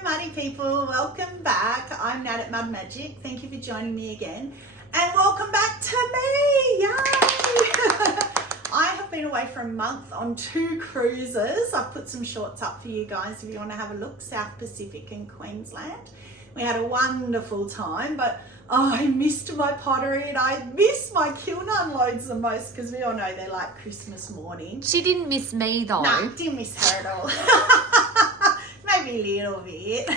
Hello Muddy people, welcome back. I'm Nat at Mud Magic. Thank you for joining me again. And welcome back to me, yay! I have been away for a month on 2 cruises. I've put some shorts up for you guys if you want to have a look, South Pacific and Queensland. We had a wonderful time, but I missed my pottery and I miss my kiln unloads the most because we all know they're like Christmas morning. She didn't miss me though. No, didn't miss her at all. Maybe a little bit.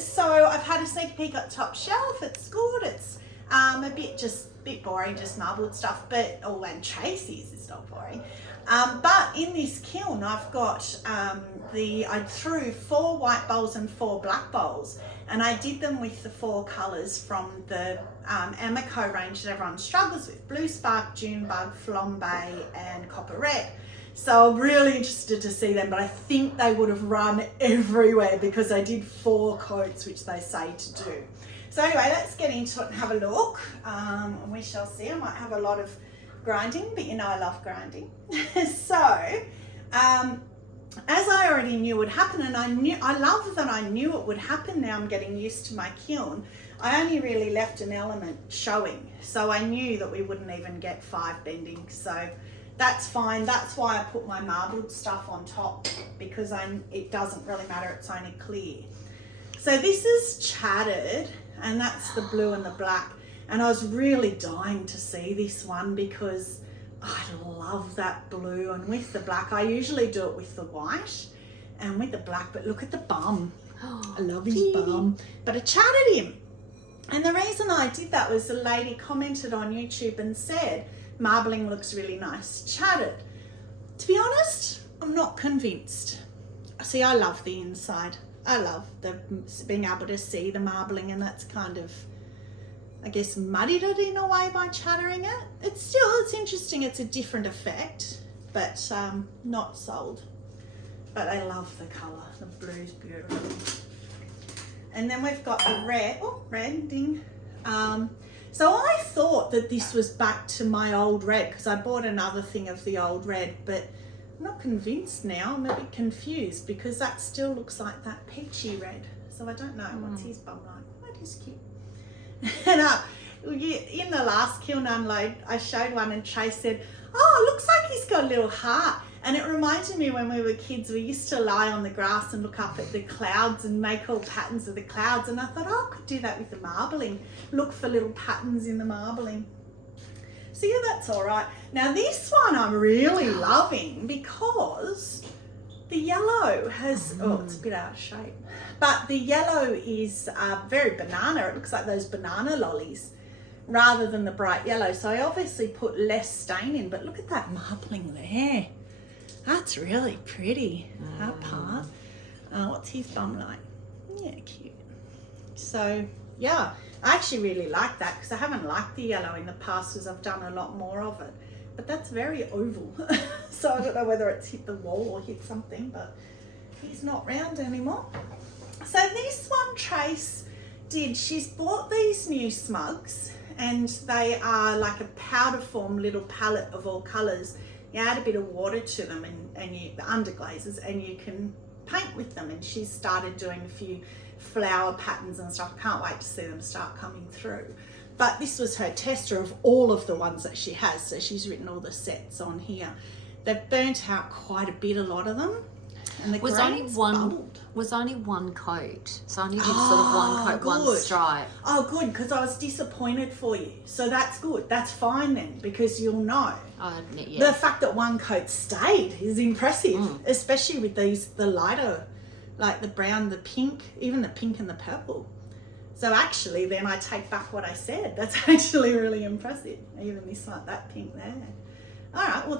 So I've had a sneak peek at top shelf. It's good. It's a bit boring, just marbled stuff, but and Tracy's is not boring. But in this kiln, I've got I threw 4 white bowls and 4 black bowls, and I did them with the 4 colours from the amaco range that everyone struggles with: blue spark, June bug, Flambe, and copper red. So I'm really interested to see them, but I think they would have run everywhere because I did 4 coats, which they say to do. So anyway, let's get into it and have a look. And we shall see. I might have a lot of grinding, but you know I love grinding. So, as I already knew would happen, and I love that I knew it would happen. Now I'm getting used to my kiln. I only really left an element showing, so I knew that we wouldn't even get 5 bending. So that's fine. That's why I put my marbled stuff on top, because it doesn't really matter. It's only clear. So this is chatted, and that's the blue and the black. And I was really dying to see this one because I love that blue. And with the black, I usually do it with the white and with the black, but look at the bum. I love his bum. But I chatted him. And the reason I did that was a lady commented on YouTube and said, marbling looks really nice chatted. To be honest, I'm not convinced. See, I love the inside. I love being able to see the marbling, and that's kind of, I guess, muddied it in a way by chattering it. It's interesting. It's a different effect, but not sold. But I love the colour. The blue's beautiful. And then we've got the red. Oh, red, ding. So I thought that this was back to my old red because I bought another thing of the old red, but I'm not convinced now. I'm a bit confused because that still looks like that peachy red. So I don't know. What's his bum like? That is cute. And in the last kiln unload, I showed one and Trace said, oh, it looks like he's got a little heart. And it reminded me when we were kids, we used to lie on the grass and look up at the clouds and make all patterns of the clouds. And I thought, oh, I could do that with the marbling. Look for little patterns in the marbling. So yeah, that's all right. Now this one I'm really loving because the yellow has, it's a bit out of shape, but the yellow is very banana. It looks like those banana lollies rather than the bright yellow. So I obviously put less stain in, but look at that marbling there. That's really pretty, that part. What's his bum like? Yeah, cute. So yeah, I actually really like that because I haven't liked the yellow in the past because I've done a lot more of it. But that's very oval. So I don't know whether it's hit the wall or hit something, but he's not round anymore. So this one Trace did, she's bought these new smugs and they are like a powder form little palette of all colours. You add a bit of water to them and the underglazes, and you can paint with them. And she's started doing a few flower patterns and stuff. Can't wait to see them start coming through. But this was her tester of all of the ones that she has. So she's written all the sets on here. They've burnt out quite a bit, a lot of them. And the was only one coat. So I only did sort of one coat, one stripe. Oh, good, because I was disappointed for you. So that's good. That's fine then, because you'll know. Yeah. The fact that one coat stayed is impressive, especially with the lighter, like the brown, the pink, even the pink and the purple. So actually, then I take back what I said. That's actually really impressive. Even this like that pink there. All right, well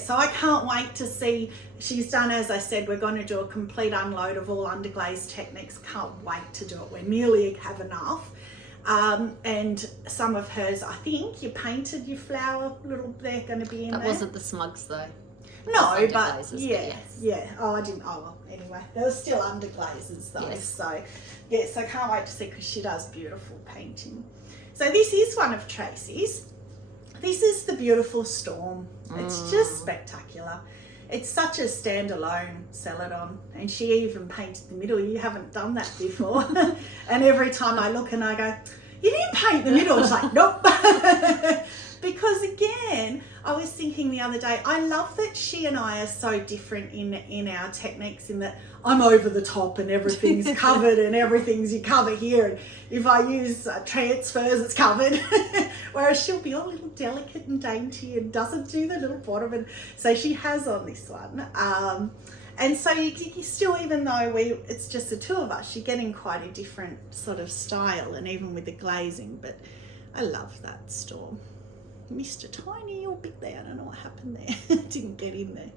so I can't wait to see. She's done, as I said, we're going to do a complete unload of all underglaze techniques. Can't wait to do it. We nearly have enough. And some of hers, I think you painted your flower little, they're going to be in there. That wasn't the smugs though. No, but glazes, yeah. Oh, I didn't. Oh, well, anyway, there was still underglazes though. Yes. So yes, I can't wait to see because she does beautiful painting. So this is one of Tracy's. This is the beautiful storm. It's just spectacular. It's such a standalone celadon, and she even painted the middle. You haven't done that before. And every time I look and I go, you didn't paint the middle. It's like, nope. Because again, I was thinking the other day, I love that she and I are so different in our techniques, in that I'm over the top and everything's covered and everything's you cover here. And if I use transfers, it's covered. Whereas she'll be all little delicate and dainty and doesn't do the little bottom. And so she has on this one. And so you still, even though it's just the two of us, you're getting quite a different sort of style, and even with the glazing. But I love that store. Missed a tiny little bit there. I don't know what happened there. Didn't get in there.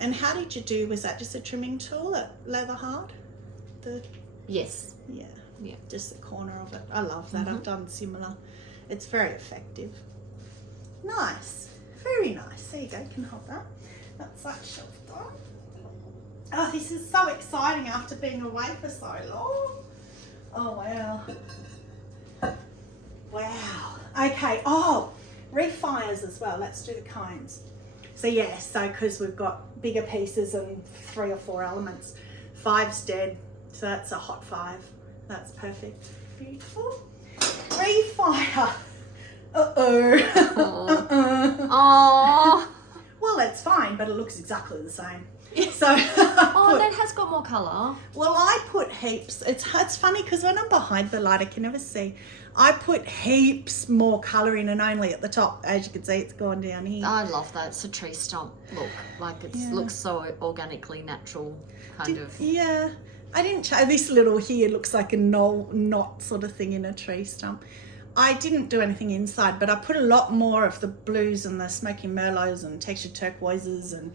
And how did you do? Was that just a trimming tool at leather hard? Yes. Yeah. Yeah. Just the corner of it. I love that. I've done similar. It's very effective. Nice. Very nice. There you go. You can hold that. That's that shelf done. Oh, this is so exciting after being away for so long. Oh, wow. Wow. Okay. Oh, refires as well. Let's do the cones. So yeah, so because we've got bigger pieces and 3 or 4 elements. 5's dead, so that's a hot 5. That's perfect. Beautiful. Refire. Oh. Well, that's fine, but it looks exactly the same. So That has got more colour. Well, I put heaps. It's funny because when I'm behind the light, I can never see. I put heaps more colour in, and only at the top. As you can see, it's gone down here. I love that. It's a tree stump look. Like it looks so organically natural, kind of. Yeah. I didn't this little here looks like a knot sort of thing in a tree stump. I didn't do anything inside, but I put a lot more of the blues and the smoky merlots and textured turquoises and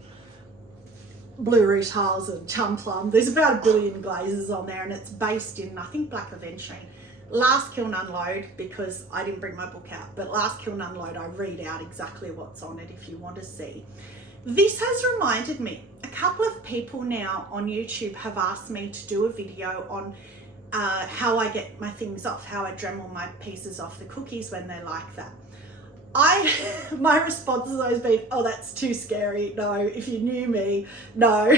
blue rutils and chum plum. There's about 1 billion glazes on there, and it's based in, I think, black aventurine. Last kiln unload, because I didn't bring my book out, but last kiln unload I read out exactly what's on it if you want to see. This has reminded me, a couple of people now on YouTube have asked me to do a video on how I get my things off, how I Dremel my pieces off the cookies when they're like that. My response has always been, oh, that's too scary. No, if you knew me, no.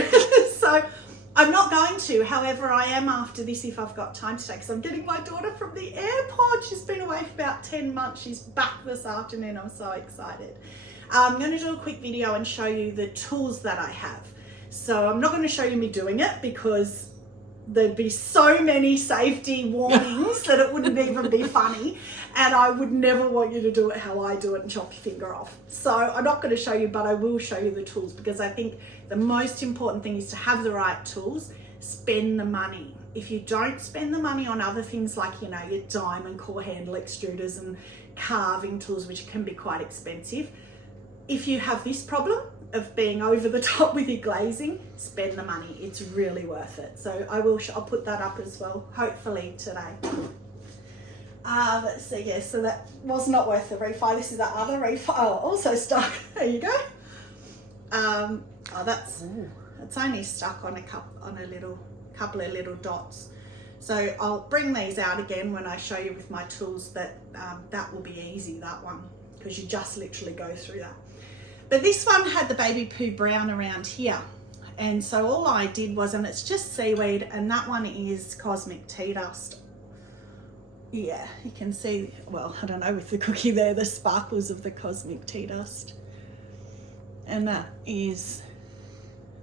So I'm not going to. However, I am after this if I've got time today, because I'm getting my daughter from the airport. She's been away for about 10 months. She's back this afternoon. I'm so excited. I'm going to do a quick video and show you the tools that I have. So I'm not going to show you me doing it, because there'd be so many safety warnings that it wouldn't even be funny, and I would never want you to do it how I do it and chop your finger off. So I'm not going to show you, but I will show you the tools, because I think the most important thing is to have the right tools. Spend the money. If you don't spend the money on other things like, you know, your diamond core handle extruders and carving tools, which can be quite expensive, if you have this problem of being over the top with your glazing, spend the money. It's really worth it. So I'll put that up as well, hopefully today. Let's see, yeah, so that was not worth the refi. This is that other refi. Oh, also stuck. There you go. That's only stuck on a couple of little dots. So I'll bring these out again when I show you with my tools. That will be easy, that one, because you just literally go through that. But this one had the baby poo brown around here. And so all I did was, and it's just seaweed, and that one is cosmic tea dust. Yeah, you can see, well, I don't know, with the cookie there, the sparkles of the cosmic tea dust. And that is,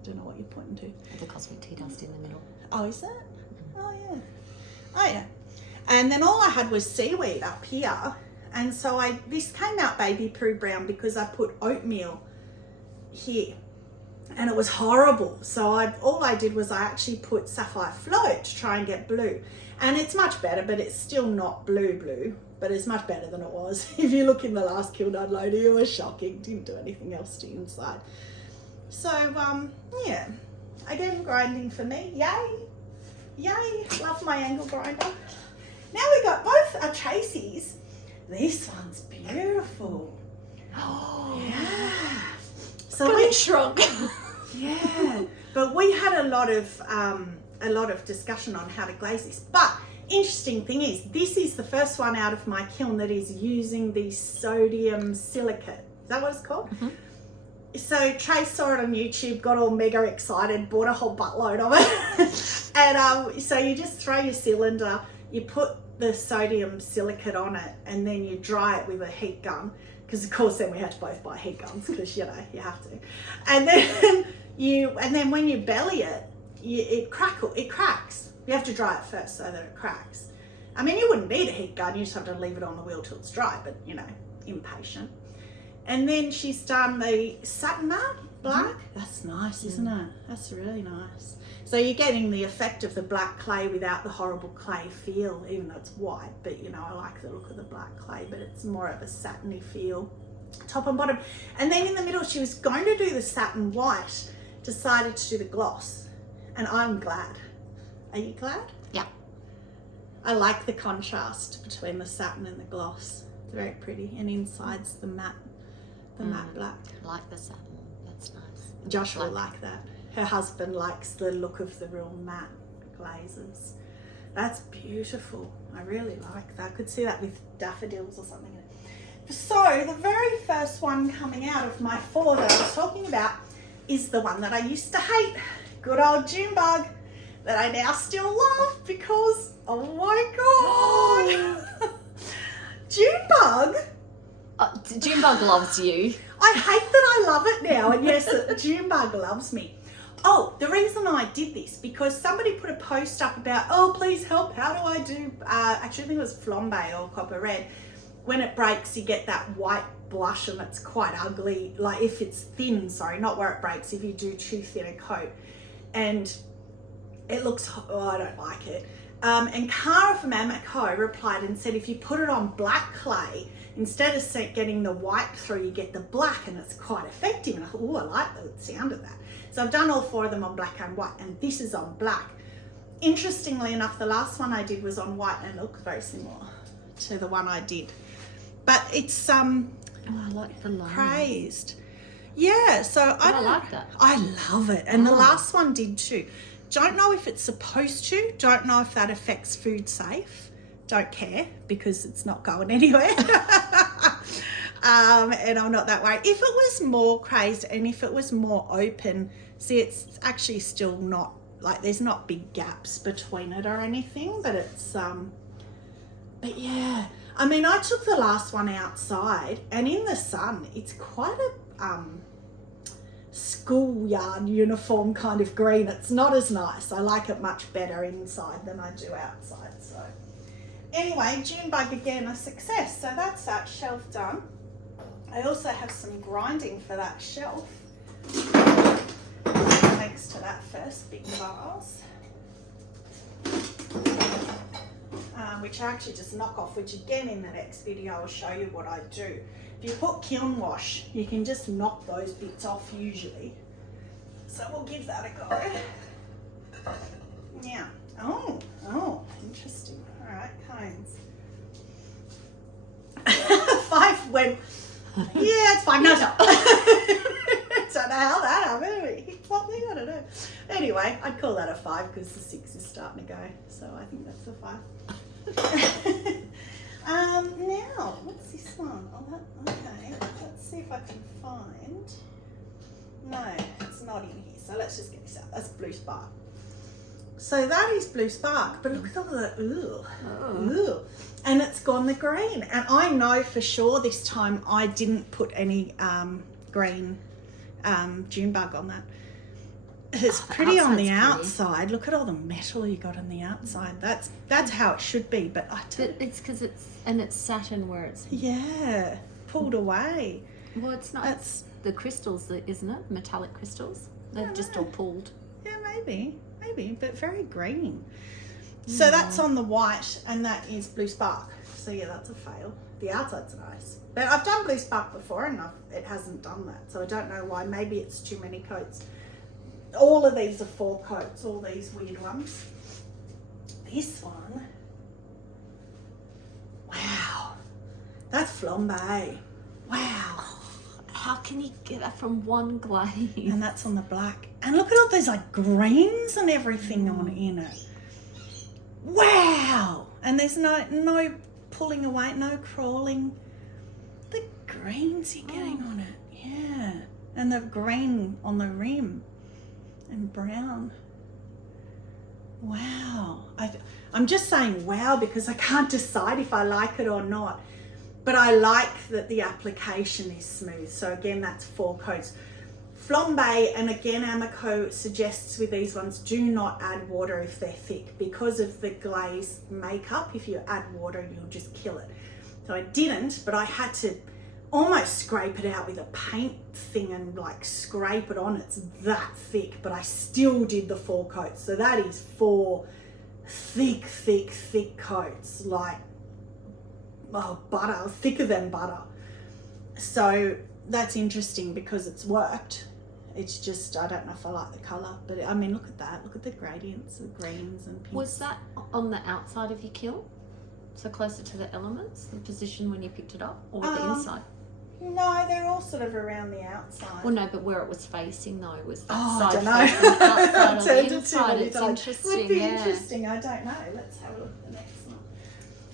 I don't know what you're pointing to. The cosmic tea dust in the middle. Oh, is that? Oh, yeah. Oh, yeah. And then all I had was seaweed up here. And so this came out baby poo brown because I put oatmeal here, and it was horrible. So all I did was I actually put sapphire float to try and get blue, and it's much better, but it's still not blue, but it's much better than it was. If you look in the last kiln unload, it was shocking. Didn't do anything else to the inside. So yeah, again, grinding for me. Yay, love my angle grinder. Now we got both our Tracy's. This one's beautiful. Oh, yeah. So but it shrunk. Yeah, but we had a lot of discussion on how to glaze this. But interesting thing is, this is the first one out of my kiln that is using the sodium silicate. Is that what it's called? Mm-hmm. so Trace saw it on YouTube, got all mega excited, bought a whole buttload of it. And so you just throw your cylinder, you put the sodium silicate on it, and then you dry it with a heat gun. Because of course then we had to both buy heat guns because you have to. And then when you belly it, it cracks. You have to dry it first so that it cracks. I mean, you wouldn't need a heat gun, you just have to leave it on the wheel till it's dry, but impatient. And then she's done the satin mat black. That's nice, isn't it? That's really nice. So you're getting the effect of the black clay without the horrible clay feel, even though it's white, but I like the look of the black clay, but it's more of a satiny feel, top and bottom. And then in the middle, she was going to do the satin white, decided to do the gloss, and I'm glad. Are you glad? Yeah. I like the contrast between the satin and the gloss. It's very pretty, and inside's the matte black. I like the satin. That's nice. Josh will like that. Her husband likes the look of the real matte glazes. That's beautiful. I really like that. I could see that with daffodils or something in it. So the very first one coming out of my 4 that I was talking about is the one that I used to hate. Good old June bug that I now still love because, oh my God. June bug. June bug loves you. I hate that I love it now, and yes, June bug loves me. Oh, the reason I did this, because somebody put a post up about, oh, please help, how do I do, actually I think it was Flambe or Copper Red. When it breaks, you get that white blush and it's quite ugly, like if it's thin, sorry, not where it breaks, if you do too thin a coat. And it looks, I don't like it. And Cara from Amaco replied and said, if you put it on black clay, instead of getting the white through, you get the black, and it's quite effective. And I thought, oh, I like the sound of that. So I've done all 4 of them on black and white, and this is on black. Interestingly enough, the last one I did was on white, and it looked very similar to the one I did. But it's I like the line. crazed. Yeah, so I like that. I love it, and the last one did too. Don't know if it's supposed to. Don't know if that affects food safe. Don't care because it's not going anywhere. And I'm not that worried. If it was more crazed and if it was more open, see, it's actually still not, like, there's not big gaps between it or anything, but it's, but yeah. I mean, I took the last one outside, and in the sun, it's quite a, schoolyard uniform kind of green. It's not as nice. I like it much better inside than I do outside. So anyway, June bug again, a success. So that's that shelf done. I also have some grinding for that shelf. Thanks to that first big vase. Which I actually just knock off, which again in the next video I'll show you what I do. If you put kiln wash, you can just knock those bits off usually. So we'll give that a go. Yeah. Oh, interesting. All right, cones. 5 went, yeah, it's fine. No, stop. Don't know how that happened. He popped me, I don't know. Anyway, I'd call that a 5 because the 6 is starting to go. So I think that's a 5. Now, what's this one? Oh, okay. Let's see if I can find. No, it's not in here. So let's just get this out. That's blue spark. So that is blue spark, but look at all the ooh. And it's gone the green. And I know for sure this time I didn't put any green June bug on that. It's pretty on the outside. Look at all the metal you got on the outside. That's how it should be. But it's because it's satin where it's pulled away. Well, it's not. It's the crystals, isn't it? Metallic crystals. They're just all pulled. Yeah, maybe, but very green. So that's on the white, and that is blue spark. So yeah, that's a fail. The outside's nice, but I've done blue spark before, and it hasn't done that. So I don't know why. Maybe it's too many coats. All of these are 4 coats, all these weird ones. This one, wow, that's Flambe. Wow. How can you get that from one glaze? And that's on the black. And look at all those like greens and everything in it. Wow. And there's no pulling away, no crawling. The greens you're getting on it. Yeah. And the green on the rim and brown. Wow. I'm just saying wow because I can't decide if I like it or not. But I like that the application is smooth. So again, that's 4 coats. Flambe, and again, Amaco suggests with these ones, do not add water if they're thick because of the glaze makeup. If you add water, you'll just kill it. So I didn't, but I had to almost scrape it out with a paint thing and like scrape it on. It's that thick, but I still did the 4 coats. So that is 4 thick coats, like butter, thicker than butter. So that's interesting because it's worked. It's just, I don't know if I like the colour, but I mean, look at that. Look at the gradients, the greens and pinks. Was that on the outside of your kiln? So closer to the elements, the position when you picked it up, or the inside? No, they're all sort of around the outside. Well, no, but where it was facing though, was that I side don't know. facing outside or Turned the it inside? too It's many interesting, Would be yeah. interesting, I don't know. Let's have a look at the next one.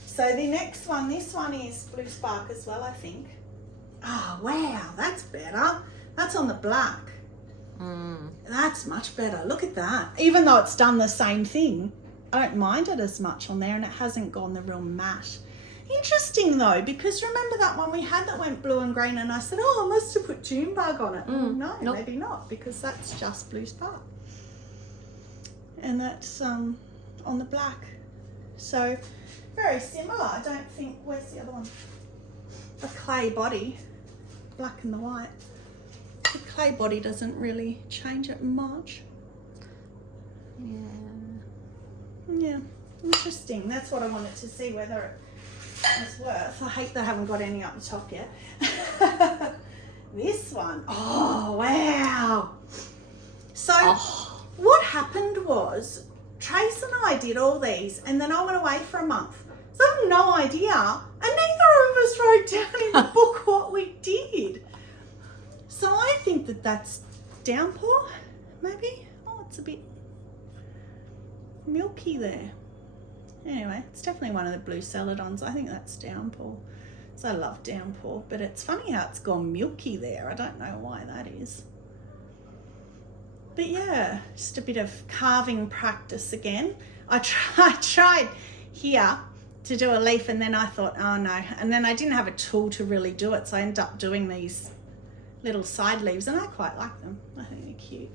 So the next one, this one is Blue Spark as well, I think. Oh, wow, that's better. That's on the black. That's much better. Look at that. Even though it's done the same thing, I don't mind it as much on there and it hasn't gone the real matte. Interesting though, because remember that one we had that went blue and green and I said, oh, I must have put June bug on it. No, nope. Maybe not, because that's just Blue Spark. And that's on the black. So very similar. I don't think, where's the other one? A clay body, black and the white. The clay body doesn't really change it much. Yeah, interesting. That's what I wanted to see, whether it was worth. I hate that I haven't got any up the top yet. This one, oh wow. So what happened was Trace and I did all these and then I went away for a month. So I have no idea, and neither of us wrote down in the book what we did. So I think that that's Downpour, maybe. Oh, it's a bit milky there. Anyway, it's definitely one of the blue celadons. I think that's Downpour. So I love Downpour, but it's funny how it's gone milky there. I don't know why that is. But yeah, just a bit of carving practice again. I tried here to do a leaf and then I thought, oh no. And then I didn't have a tool to really do it. So I ended up doing these little side leaves and I quite like them. I think they're cute.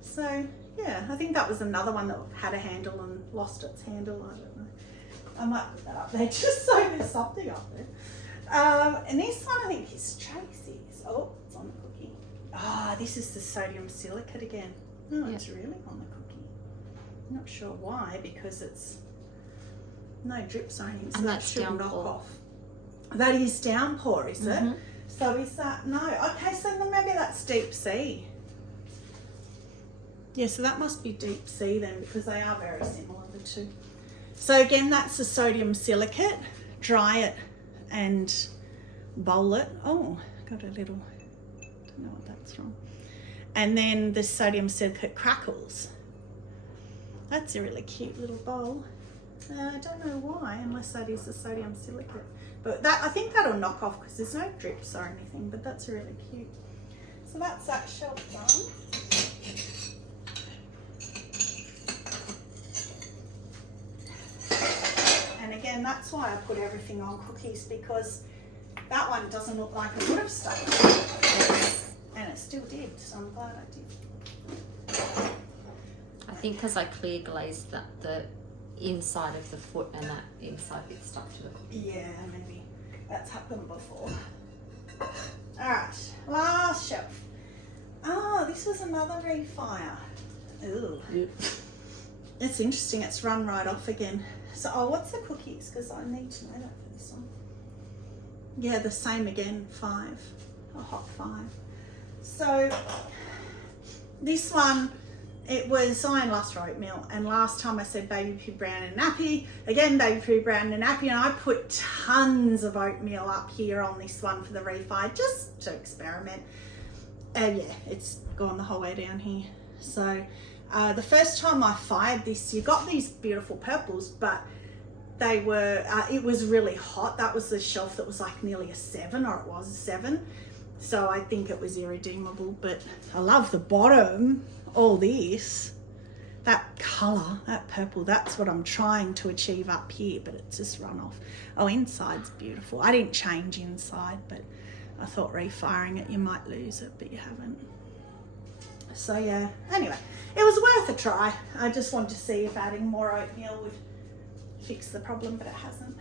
So yeah, I think that was another one that had a handle and lost its handle. I don't know. I might put that up there just so there's something up there. And this one I think is Tracy's. Oh, it's on the cookie. Ah, this is the sodium silicate again. Oh, it's really on the cookie. I'm not sure why, because it's no drips or anything, so and that that's should knock Downpour. off. That is Downpour, is it? So is that, no, okay, so then maybe that's Deep Sea. Yeah, so that must be Deep Sea then, because they are very similar, the two. So again, that's the sodium silicate. Dry it and bowl it. Oh, got a little, don't know what that's from. And then the sodium silicate crackles. That's a really cute little bowl. I don't know why, unless that is the sodium silicate. But that, I think that'll knock off because there's no drips or anything, but that's really cute. So that's that shelf done. And again, that's why I put everything on cookies, because that one doesn't look like it would have stayed. And it still did, so I'm glad I did. I think because I clear glazed that the inside of the foot and that inside bit stuck to the cookie. Yeah, maybe that's happened before. Alright, last shelf. Oh, this was another refire. Ooh. Yep. It's interesting, it's run right off again. So, oh, what's the cookies? Because I need to know that for this one. Yeah, the same again, 5. A hot 5. So, this one, it was Iron Luster oatmeal, and last time I said baby poo brown and nappy. Again, baby poo brown and nappy, and I put tons of oatmeal up here on this one for the refire, just to experiment. And yeah, it's gone the whole way down here. So the first time I fired this, you got these beautiful purples, but they were, it was really hot. That was the shelf that was like nearly a 7, or it was a 7. So I think it was irredeemable, but I love the bottom, all this. That colour, that purple, that's what I'm trying to achieve up here, but it's just run off. Oh, inside's beautiful. I didn't change inside, but I thought refiring it, you might lose it, but you haven't. So yeah, anyway, it was worth a try. I just wanted to see if adding more oatmeal would fix the problem, but it hasn't.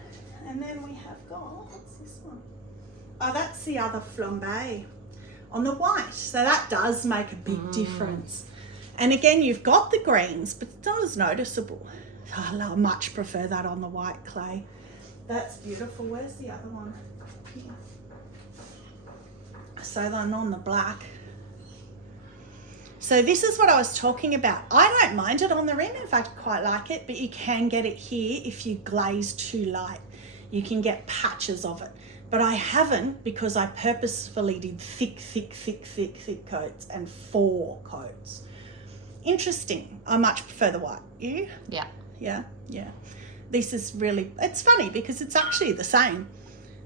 And then we have got, what's this one? Oh, that's the other Flambe on the white. So that does make a big difference. And again, you've got the greens, but it's not as noticeable. I much prefer that on the white clay. That's beautiful. Where's the other one? Here. So then on the black. So this is what I was talking about. I don't mind it on the rim. In fact, I quite like it, but you can get it here if you glaze too light. You can get patches of it. But I haven't, because I purposefully did thick coats and 4 coats. Interesting. I much prefer the white. You? Yeah. Yeah. This is really, it's funny because it's actually the same,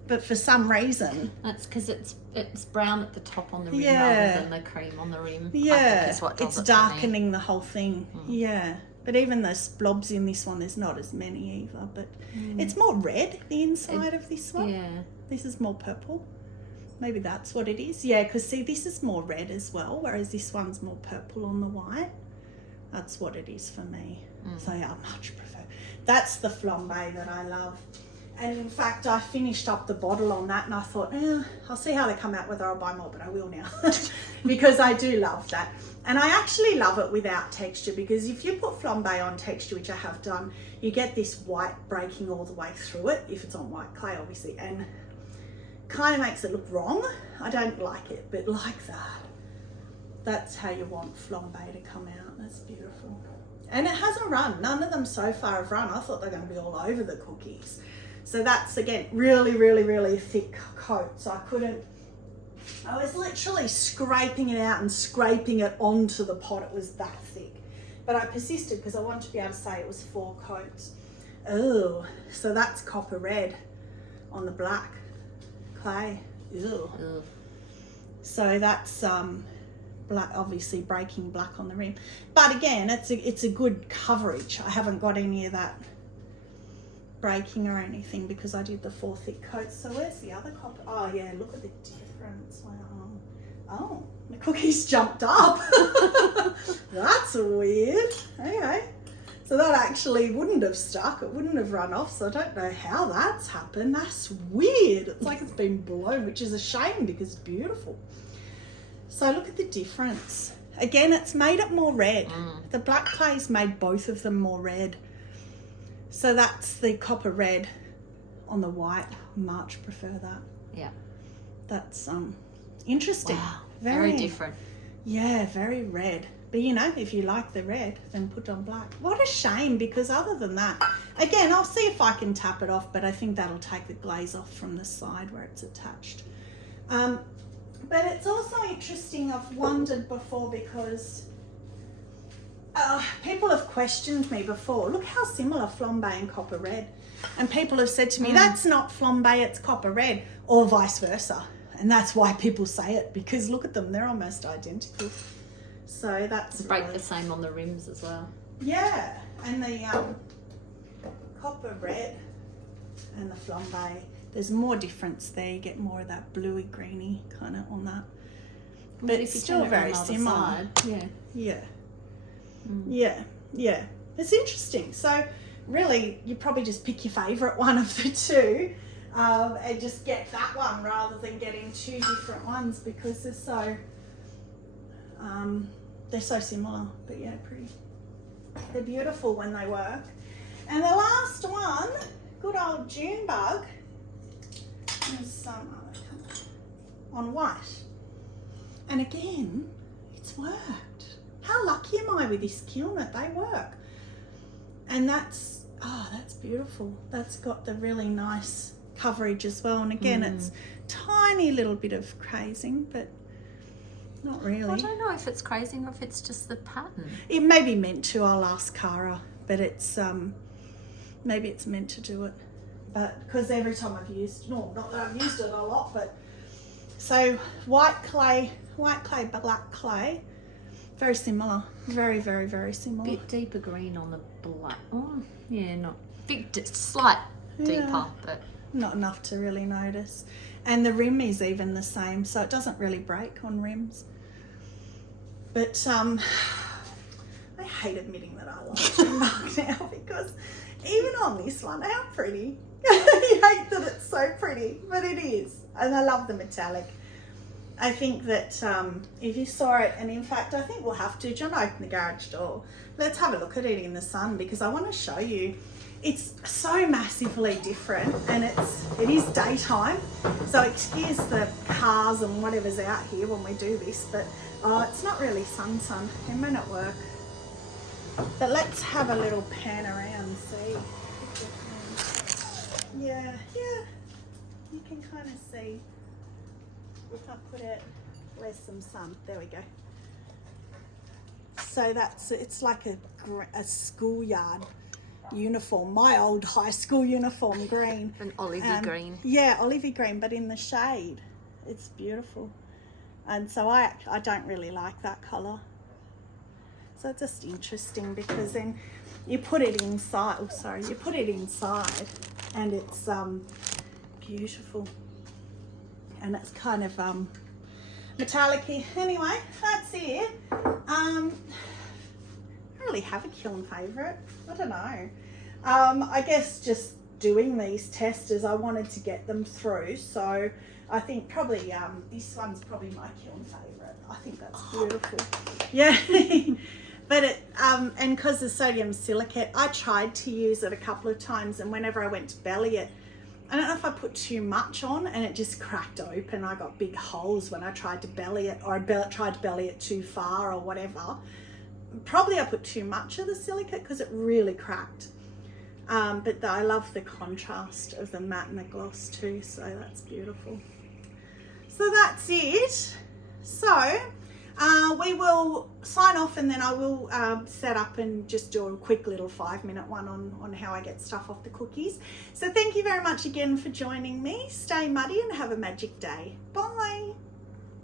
but for some reason. That's because it's brown at the top on the rim rather than the cream on the rim. Yeah. I think is what does it's it darkening the whole thing. Yeah. But even those blobs in this one, there's not as many either, but it's more red, the inside of this one. Yeah. This is more purple. Maybe that's what it is. Yeah, because see, this is more red as well, whereas this one's more purple on the white. That's what it is for me. So yeah, I much prefer. That's the Flambe that I love. And in fact, I finished up the bottle on that and I thought, I'll see how they come out, whether I'll buy more, but I will now. Because I do love that. And I actually love it without texture, because if you put Flambe on texture, which I have done, you get this white breaking all the way through it, if it's on white clay, obviously, and kind of makes it look wrong. I don't like it, but like that. That's how you want Flambe to come out. That's beautiful. And it hasn't run. None of them so far have run. I thought they're going to be all over the cookies. So that's, again, really thick coat. So I was literally scraping it out and scraping it onto the pot. It was that thick. But I persisted because I wanted to be able to say it was 4 coats. Oh, so that's copper red on the black clay. Ew. So that's black, obviously breaking black on the rim. But again, it's a good coverage. I haven't got any of that breaking or anything because I did the 4 thick coats. So where's the other copper? Oh yeah, look at the difference. Wow. Oh, the cookies jumped up. That's weird. Okay. So that actually wouldn't have stuck. It wouldn't have run off. So I don't know how that's happened. That's weird. It's like it's been blown, which is a shame because it's beautiful. So look at the difference. Again, it's made it more red. The black clay's made both of them more red. So that's the copper red on the white. Much prefer that. Yeah. That's interesting. Wow. Very different. Yeah, very red. But you know, if you like the red, then put on black. What a shame, because other than that, again, I'll see if I can tap it off, but I think that'll take the glaze off from the side where it's attached. But it's also interesting, I've wondered before, because people have questioned me before, look how similar Flambe and copper red. And people have said to me, that's not Flambe, it's copper red, or vice versa. And that's why people say it, because look at them, they're almost identical. So that's break really... the same on the rims as well. Yeah, and the copper red and the Flambe, there's more difference there. You get more of that bluey greeny kind of on that. But it's still very similar. Yeah. Yeah. It's interesting. So really, you probably just pick your favourite one of the two and just get that one rather than getting 2 different ones, because they're so similar. But yeah, pretty. They're beautiful when they work. And the last one, good old June bug, is some on white. And again, it's worked. How lucky am I with this kiln that they work? And that's beautiful. That's got the really nice coverage as well. And again, it's tiny little bit of crazing, but not really. I don't know if it's crazing or if it's just the pattern. It may be meant to. I'll ask Cara, but it's maybe it's meant to do it. But because every time I've used, no, not that I've used it a lot, but So white clay, black clay, very similar, very, very, very similar. Bit deeper green on the black. Oh, yeah, not big, slight deeper, but not enough to really notice. And the rim is even the same, so it doesn't really break on rims. But I hate admitting that I like Trademark now, because even on this one, how pretty. I hate that it's so pretty, but it is. And I love the metallic. I think that if you saw it, and in fact, I think we'll have to, John, open the garage door. Let's have a look at it in the sun, because I want to show you. It's so massively different, and it is daytime, so excuse the cars and whatever's out here when we do this, but it's not really sun. It may not work. But let's have a little pan around and see. Yeah, you can kind of see. If I put it, where's some sun? There we go. So it's like a schoolyard uniform, my old high school uniform green. an olivey green. Yeah, olivey green, but in the shade. It's beautiful. And so I don't really like that colour. So it's just interesting, because then you put it inside, you put it inside and it's beautiful. And it's kind of metallic-y. Anyway, that's it. I don't really have a kiln favourite. I don't know. I guess just doing these testers, I wanted to get them through. So I think probably this one's probably my kiln favourite. I think that's beautiful. Yeah. But it, and because the sodium silicate, I tried to use it a couple of times, and whenever I went to belly it, I don't know if I put too much on and it just cracked open. I got big holes when I tried to belly it, or I tried to belly it too far or whatever. Probably I put too much of the silicate because it really cracked. But I love the contrast of the matte and the gloss too, so that's beautiful. So that's it. So we will sign off, and then I will set up and just do a quick little 5-minute one on how I get stuff off the cookies. So thank you very much again for joining me. Stay muddy and have a magic day. Bye.